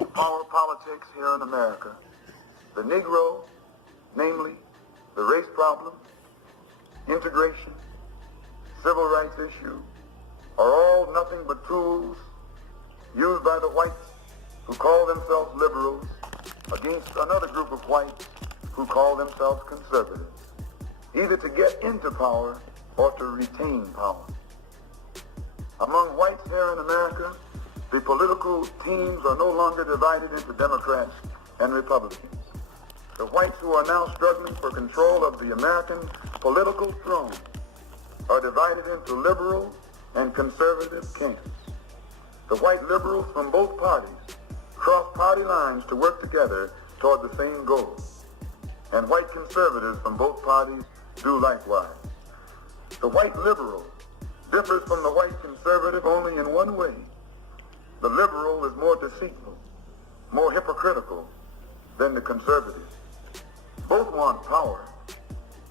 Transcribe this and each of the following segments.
of power politics here in America, the Negro, namely the race problem, integration, civil rights issue, are all nothing but tools used by the whites who call themselves liberals against another group of whites who call themselves conservatives, either to get into power or to retain power. Among whites here in America, the political teams are no longer divided into Democrats and Republicans. The whites who are now struggling for control of the American political throne are divided into liberal and conservative camps. The white liberals from both parties cross party lines to work together toward the same goal. And white conservatives from both parties do likewise. The white liberal differs from the white conservative only in one way. The liberal is more deceitful, more hypocritical than the conservative. Both want power,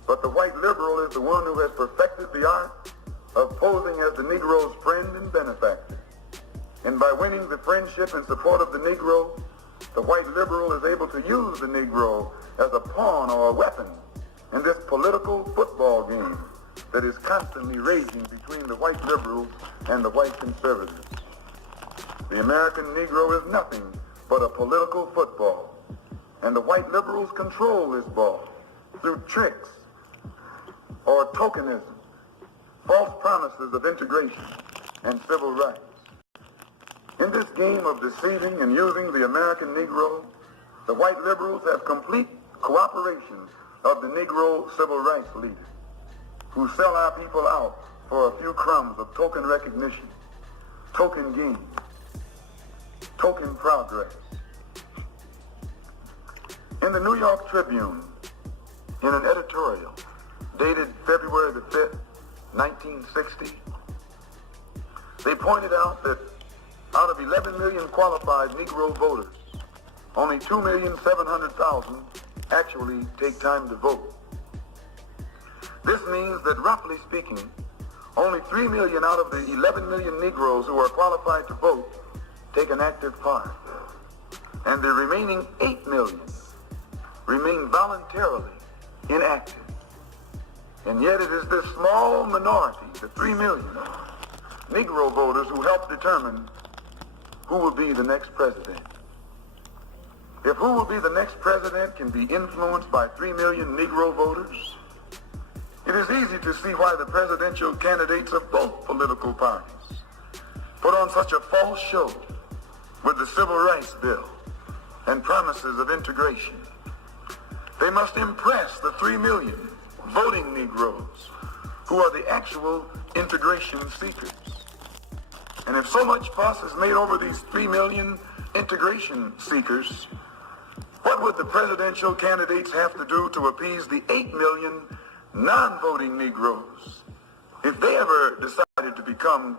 but the white liberal is the one who has perfected the art of posing as the Negro's friend and benefactor. And by winning the friendship and support of the Negro, the white liberal is able to use the Negro as a pawn or a weapon in this political football game that is constantly raging between the white liberals and the white conservatives. The American Negro is nothing but a political football, and the white liberals control this ball through tricks or tokenism, false promises of integration and civil rights. In this game of deceiving and using the American Negro, the white liberals have complete cooperation of the Negro civil rights leaders, who sell our people out for a few crumbs of token recognition, token gain, token progress. In the New York Tribune, in an editorial dated February the 5th, 1960, they pointed out that out of 11 million qualified Negro voters, only 2,700,000 actually take time to vote. This means that, roughly speaking, only 3 million out of the 11 million Negroes who are qualified to vote take an active part, and the remaining 8 million remain voluntarily inactive. And yet it is this small minority, the 3 million Negro voters, who help determine who will be the next president. If who will be the next president can be influenced by 3 million Negro voters, it is easy to see why the presidential candidates of both political parties put on such a false show with the Civil Rights Bill and promises of integration. They must impress the 3 million voting Negroes who are the actual integration seekers. And if so much fuss is made over these 3 million integration seekers, what would the presidential candidates have to do to appease the 8 million non-voting Negroes if they ever decided to become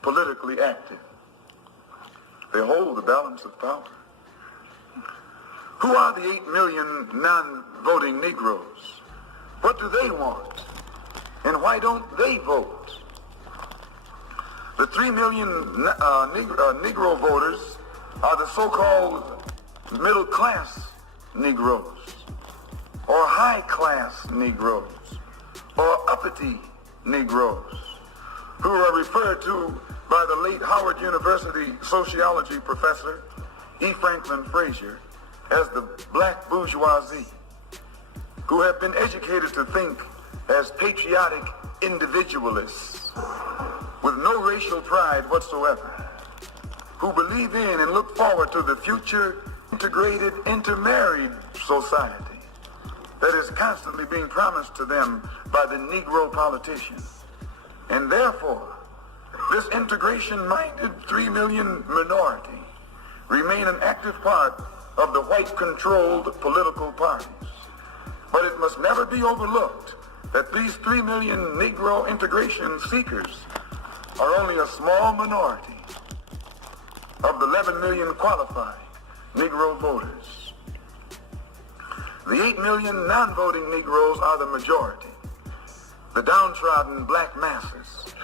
politically active? They hold the balance of power. Who are the 8 million non-voting Negroes? What do they want? And why don't they vote? The 3 million Negro voters are the so-called middle-class Negroes, or high-class Negroes, or uppity Negroes, who are referred to by the late Howard University sociology professor E. Franklin Frazier as the black bourgeoisie, who have been educated to think as patriotic individualists with no racial pride whatsoever, who believe in and look forward to the future integrated, intermarried society that is constantly being promised to them by the Negro politicians. And therefore, this integration-minded 3 million minority remain an active part of the white-controlled political parties. But it must never be overlooked that these 3 million Negro integration seekers are only a small minority of the 11 million qualified Negro voters. The 8 million non-voting Negroes are the majority, the downtrodden black masses.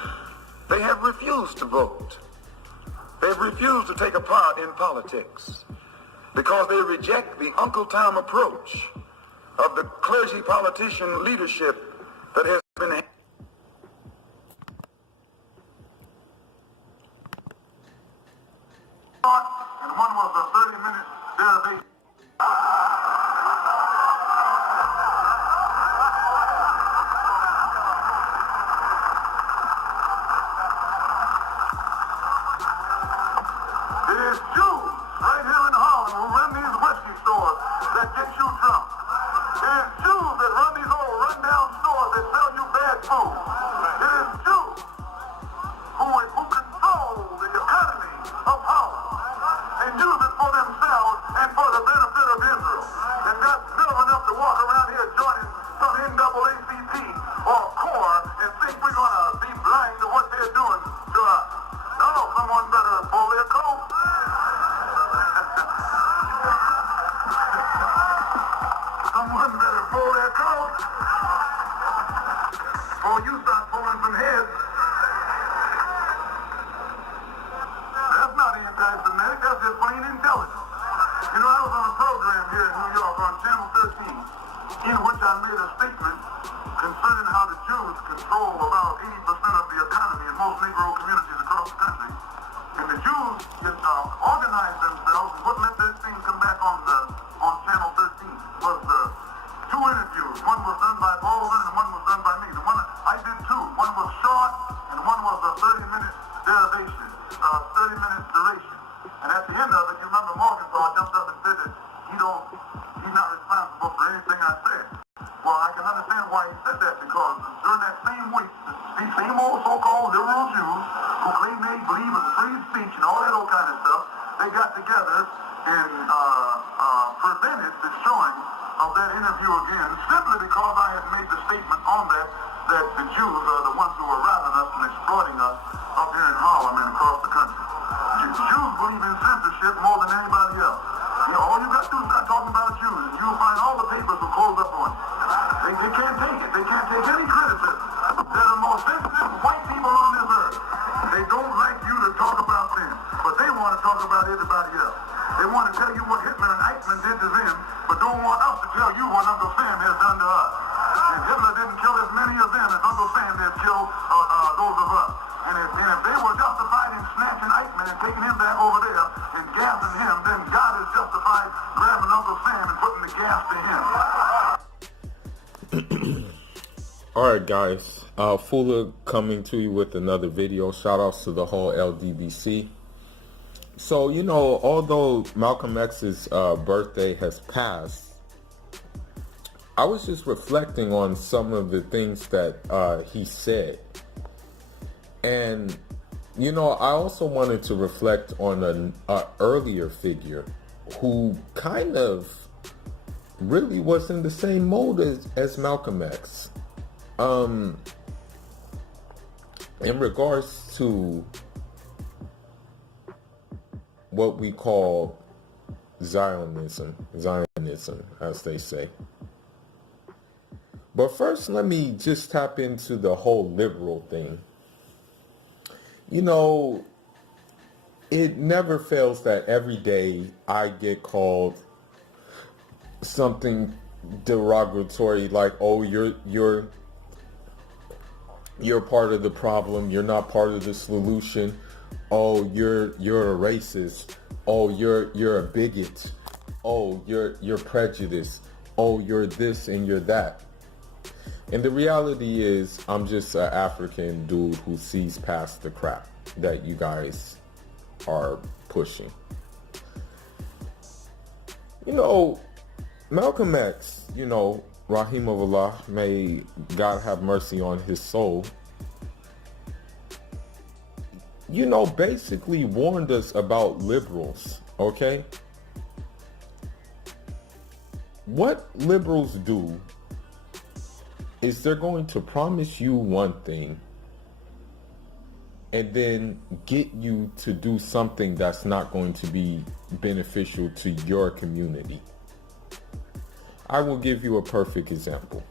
They have refused to vote. They've refused to take a part in politics because they reject the Uncle Tom approach of the clergy politician leadership that has been. And one was a 30-minute derivation. It is Jews right here in Harlem who run these whiskey stores that get you drunk. It is Jews that run these old rundown stores that sell you bad food. It is Jews who control the economy of Harlem and use it for themselves and for the benefit of Israel. And got nerve enough to walk around here joining some NAACP or CORE and think we're going to be blind to what they're doing to us. No, someone better pull their coat. Someone better pull their coat. Or you start pulling some heads. That's not anti-Semitic, that's just plain intelligence. You know, I was on a program here in New York on Channel 13 in which I made a statement concerning how the Jews control about 80% of the economy in most Negro communities across the country. And the Jews organized themselves and wouldn't let this thing come back on Channel 13. Was two interviews. One was done by Baldwin and one was done by me. The one I did two. One was short and one was a 30-minute derivation, 30-minute duration. And at the end of it, you remember Morgenthau jumped up and said that he's not responsible for anything I said. Well, I can understand why he said that, because during that same week, these same old so-called liberal Jews who claim they believe in free speech and all that old kind of stuff, they got together and prevented the showing of that interview again, simply because I had made the statement on that the Jews are the ones who are robbing us and exploiting us up here in Harlem and across the country. Jews believe in censorship more than anybody else. You know, all you got to do is start talking about Jews, and you'll find all the papers will close up on you. They can't take it. They can't take any criticism. They're the most sensitive white people on this earth. They don't like you to talk about them, but they want to talk about everybody else. They want to tell you what Hitler and Eichmann did to them, but don't want us to tell you what Uncle Sam has done to us. And Hitler didn't kill as many of them as Uncle Sam did kill those of us. And if they were justified in snatching Eichmann and taking him back over there and gassing him, then God is justified grabbing Uncle Sam and putting the gas to him. Alright guys, Fuller coming to you with another video. Shout outs to the whole LDBC. So, you know, although Malcolm X's birthday has passed, I was just reflecting on some of the things that he said. And, you know, I also wanted to reflect on an earlier figure who kind of really was in the same mode as Malcolm X. In regards to what we call Zionism, as they say. But first, let me just tap into the whole liberal thing. You know, it never fails that every day I get called something derogatory, like, oh, you're part of the problem, you're not part of the solution. Oh, you're a racist. Oh, you're a bigot. Oh, you're prejudiced. Oh, you're this and you're that. And the reality is, I'm just an African dude who sees past the crap that you guys are pushing. You know, Malcolm X, you know, Rahimahullah, may God have mercy on his soul, you know, basically warned us about liberals, okay? What liberals do is they're going to promise you one thing and then get you to do something that's not going to be beneficial to your community. I will give you a perfect example.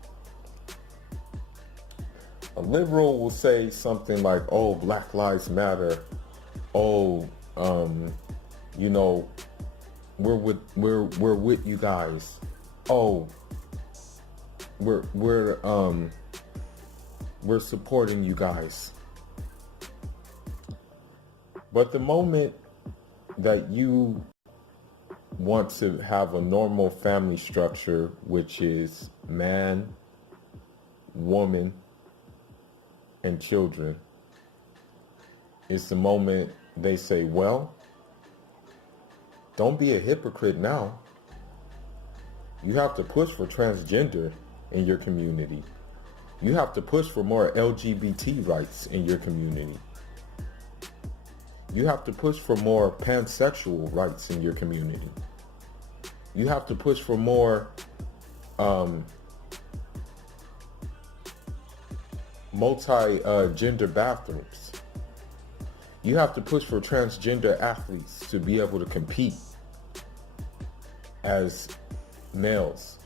A liberal will say something like, oh, Black Lives Matter. Oh, you know, we're with you guys. Oh, we're supporting you guys. But the moment that you want to have a normal family structure, which is man, woman, and children, it's the moment they say, well, don't be a hypocrite now. You have to push for transgender in your community. You have to push for more LGBT rights in your community. You have to push for more pansexual rights in your community. You have to push for more multi-gender bathrooms. You have to push for transgender athletes to be able to compete as males,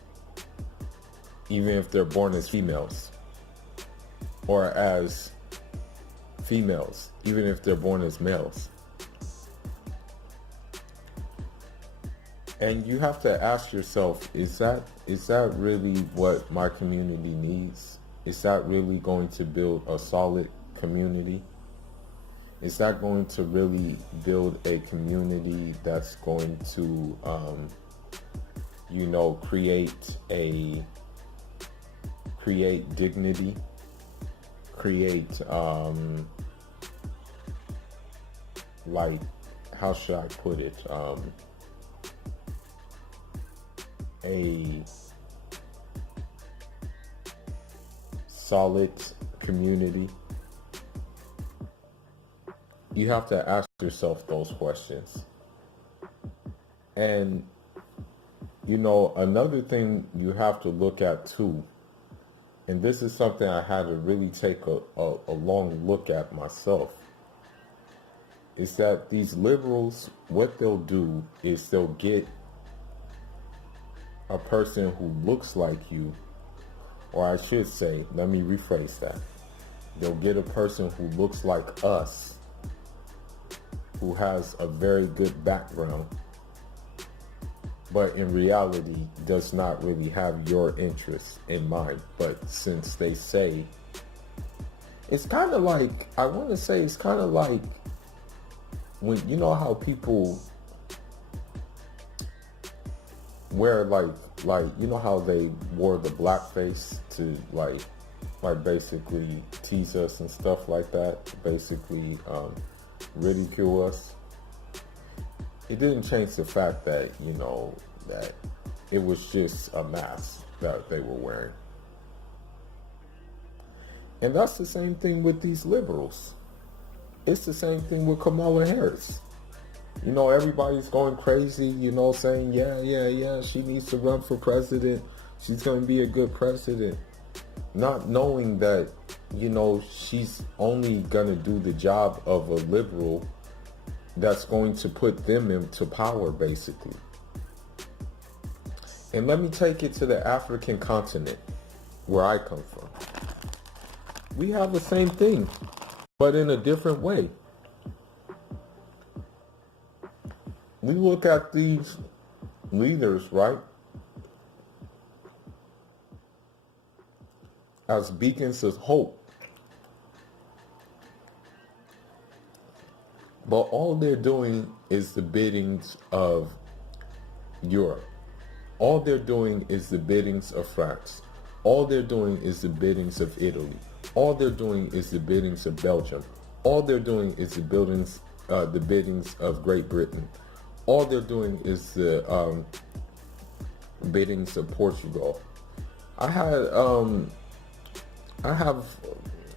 even if they're born as females, or as females, even if they're born as males. And you have to ask yourself, is that really what my community needs? Is that really going to build a solid community? Is that going to really build a community that's going to, create dignity, create, like, how should I put it? A solid community? You have to ask yourself those questions. And, another thing you have to look at too, and this is something I had to really take a long look at myself, is that these liberals, what they'll do is they'll get a person who looks like you, or I should say, let me rephrase that. They'll get a person who looks like us, who has a very good background, but in reality does not really have your interests in mind. But since they say, it's kind of like, I want to say it's kind of like when, you know how people wear like you know how they wore the blackface to like basically tease us and stuff like that, basically ridicule us. It didn't change the fact that, that it was just a mask that they were wearing. And that's the same thing with these liberals. It's the same thing with Kamala Harris. Everybody's going crazy, saying, yeah, she needs to run for president. She's going to be a good president. Not knowing that, she's only going to do the job of a liberal that's going to put them into power, basically. And let me take it to the African continent, where I come from. We have the same thing, but in a different way. We look at these leaders, right, as beacons of hope. But all they're doing is the biddings of Europe. All they're doing is the biddings of France. All they're doing is the biddings of Italy. All they're doing is the biddings of Belgium. All they're doing is the biddings of Great Britain. All they're doing is the biddings of Portugal. I have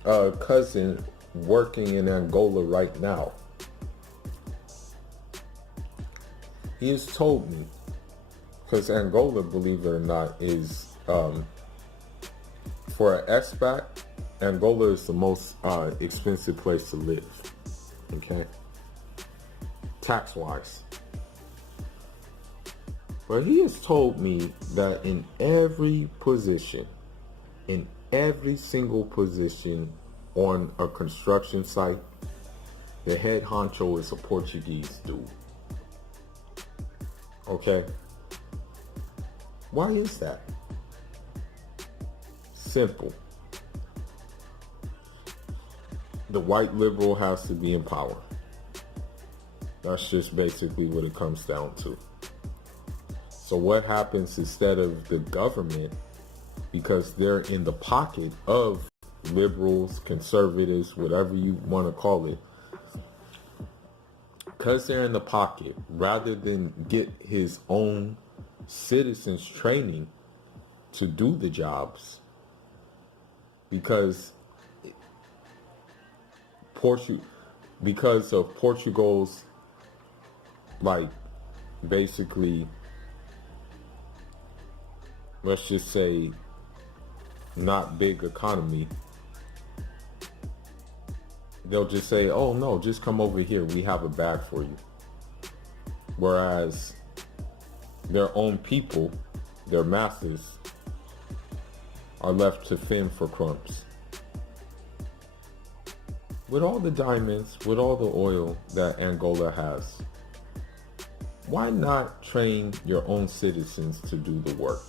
a cousin working in Angola right now. He has told me, because Angola, believe it or not, is for an expat, Angola is the most expensive place to live. Okay, tax-wise. But he has told me that in every single position on a construction site, The head honcho is a Portuguese dude. Okay? Why is that? Simple. The white liberal has to be in power. That's just basically what it comes down to. So what happens instead of the government, because they're in the pocket of liberals, conservatives, whatever you want to call it, because they're in the pocket, rather than get his own citizens training to do the jobs, because of Portugal's, like, basically, let's just say, not big economy, they'll just say, oh no, just come over here, we have a bag for you. Whereas their own people, their masses, are left to fend for crumbs. With all the diamonds, with all the oil that Angola has, why not train your own citizens to do the work?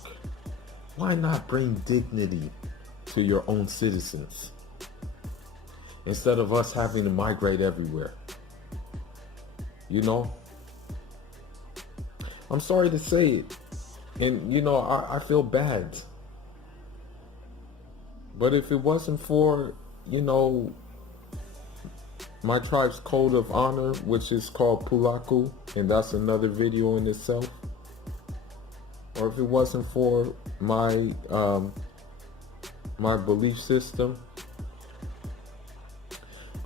Why not bring dignity to your own citizens? Instead of us having to migrate everywhere. You know? I'm sorry to say it. And, you know, I feel bad. But if it wasn't for, you know, my tribe's code of honor, which is called Pulaku, and that's another video in itself. Or if it wasn't for my my belief system,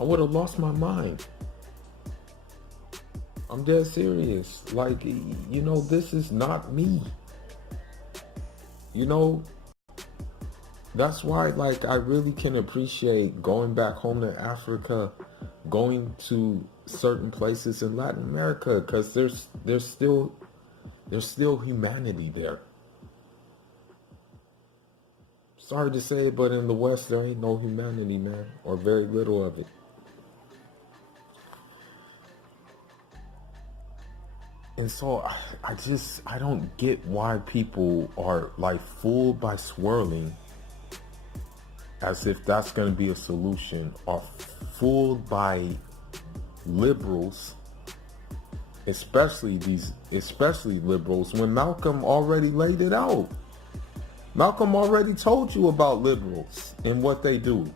I would have lost my mind. I'm dead serious. Like, you know, this is not me. You know, that's why, like, I really can appreciate going back home to Africa, going to certain places in Latin America, because there's still humanity there. Sorry to say it, but in the West there ain't no humanity, man, or very little of it. And so I don't get why people are like fooled by swirling as if that's going to be a solution, or fooled by liberals, especially liberals, when Malcolm already laid it out. Malcolm already told you about liberals and what they do.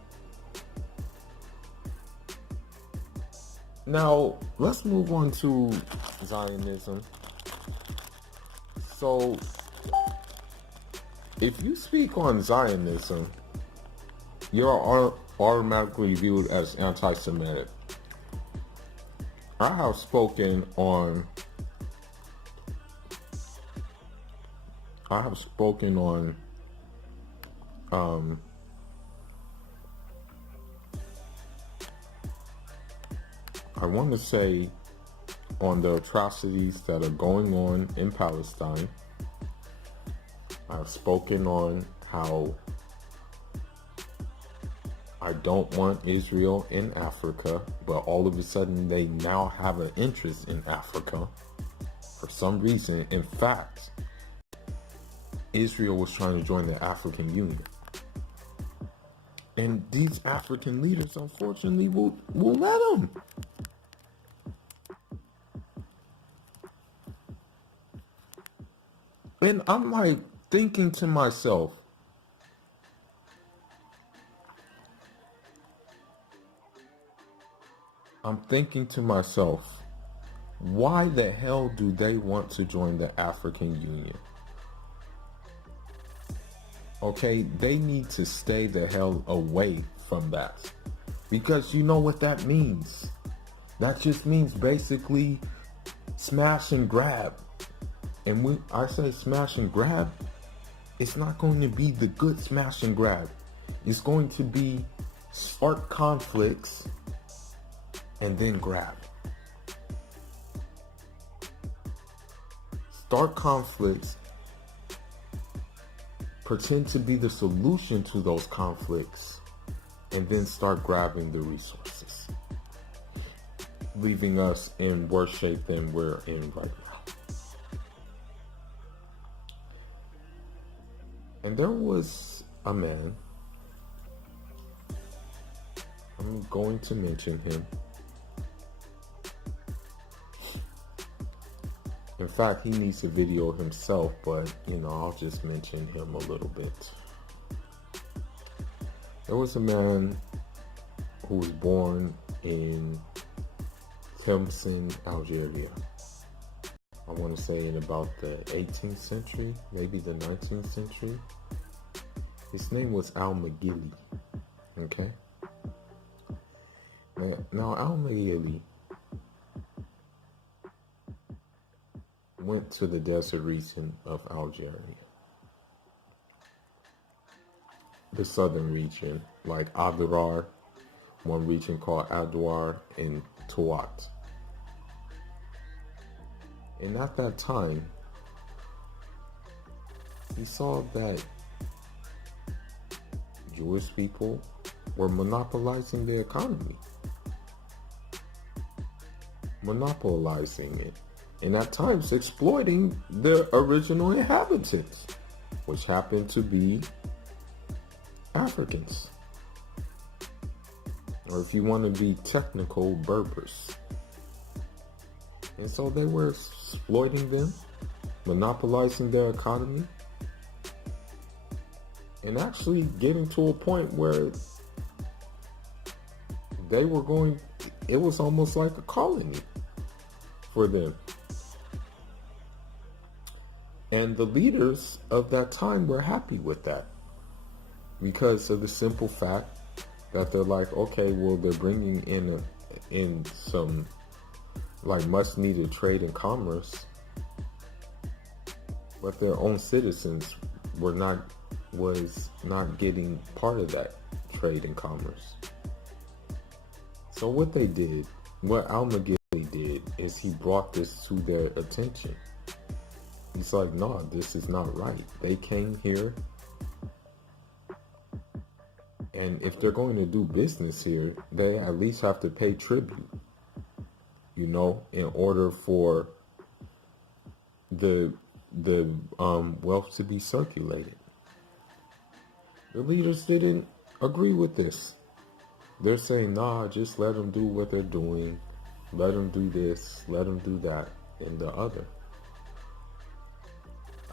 Now, let's move on to Zionism. So, if you speak on Zionism, you're automatically viewed as anti-Semitic. I have spoken on I want to say on the atrocities that are going on in Palestine. I've spoken on how I don't want Israel in Africa, but all of a sudden they now have an interest in Africa for some reason. In fact, Israel was trying to join the African Union. And these African leaders, unfortunately, will let them. And I'm like thinking to myself, why the hell do they want to join the African Union? Okay, they need to stay the hell away from that. Because you know what that means. That just means basically smash and grab. And when I say smash and grab, it's not going to be the good smash and grab. It's going to be start conflicts and then grab. Start conflicts, pretend to be the solution to those conflicts, and then start grabbing the resources. leaving us in worse shape than we're in right now. And there was a man, I'm going to mention him. In fact, he needs a video himself, but I'll just mention him a little bit. There was a man who was born in Tlemcen, Algeria. I want to say in about the 18th century, maybe the 19th century. His name was Al-Maghili. Okay? Now Al-Maghili went to the desert region of Algeria. The southern region, like Adrar, one region called Adrar, and Tuat. And at that time, he saw that Jewish people were monopolizing the economy. Monopolizing it. And at times exploiting the original inhabitants, which happened to be Africans. Or if you want to be technical, Berbers. And so they were exploiting them, monopolizing their economy, and actually getting to a point where they were going, it was almost like a colony for them. And the leaders of that time were happy with that because of the simple fact that they're like, okay, well, they're bringing in some like much needed trade and commerce, but their own citizens was not getting part of that trade and commerce. So what Al-Maghili did is he brought this to their attention. He's like, no, this is not right. They came here, and if they're going to do business here, they at least have to pay tribute, in order for the wealth to be circulated. The leaders didn't agree with this. They're saying, nah, just let them do what they're doing. Let them do this, let them do that, and the other.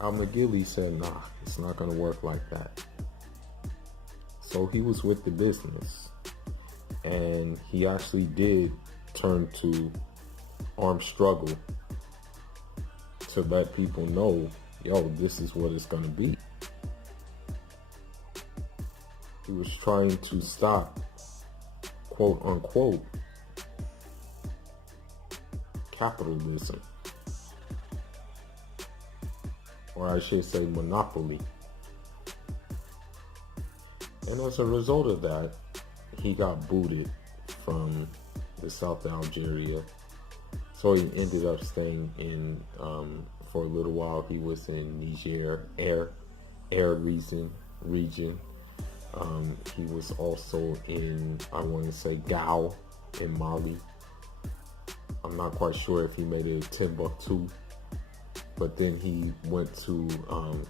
Al-Maghili said, nah, it's not going to work like that. So he was with the business. And he actually did turn to armed struggle to let people know, yo, this is what it's going to be. He was trying to stop, quote unquote, capitalism. Or I should say monopoly. And as a result of that, he got booted from the South of Algeria. So he ended up staying in, for a little while, he was in Niger, Air region. He was also in, I want to say, Gao in Mali. I'm not quite sure if he made it to Timbuktu. But then he went to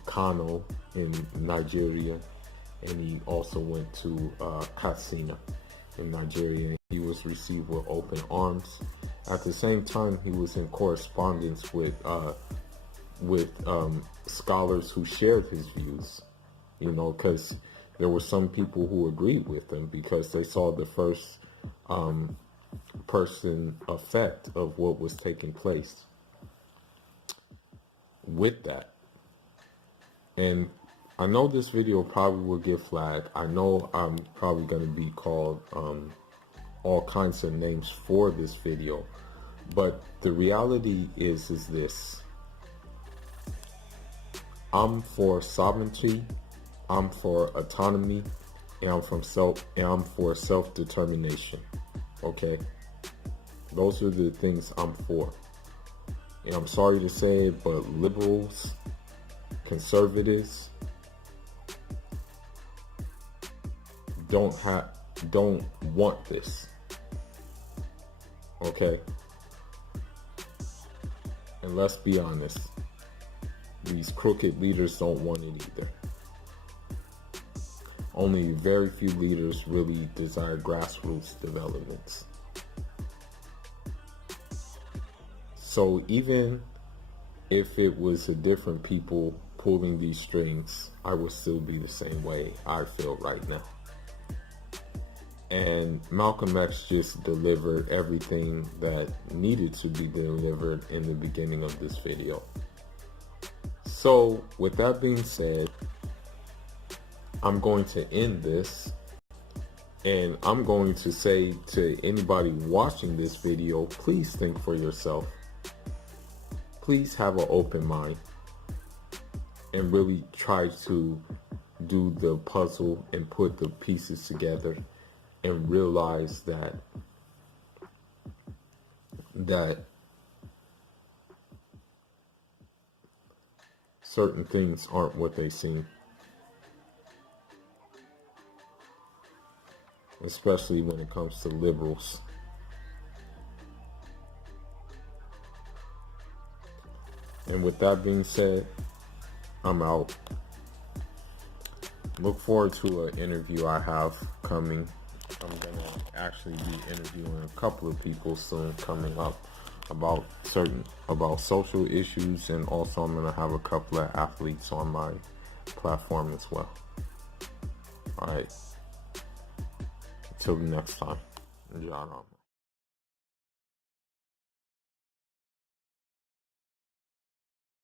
Kano in Nigeria, and he also went to Katsina in Nigeria. He was received with open arms. At the same time, he was in correspondence with scholars who shared his views, because there were some people who agreed with him because they saw the first person effect of what was taking place with that. And I know this video probably will get flagged. I know I'm probably going to be called all kinds of names for this video, but the reality is this: I'm for sovereignty, I'm for autonomy, and I'm for self-determination. Okay, those are the things I'm for. And I'm sorry to say it, but liberals, conservatives don't want this. Okay? And let's be honest, these crooked leaders don't want it either. Only very few leaders really desire grassroots developments. So even if it was a different people pulling these strings, I would still be the same way I feel right now. And Malcolm X just delivered everything that needed to be delivered in the beginning of this video. So with that being said, I'm going to end this, and I'm going to say to anybody watching this video, please think for yourself. Please have an open mind and really try to do the puzzle and put the pieces together and realize that certain things aren't what they seem, especially when it comes to liberals. And with that being said, I'm out. Look forward to an interview I have coming. I'm gonna actually be interviewing a couple of people soon coming up about social issues, and also I'm gonna have a couple of athletes on my platform as well. All right. Until next time. John.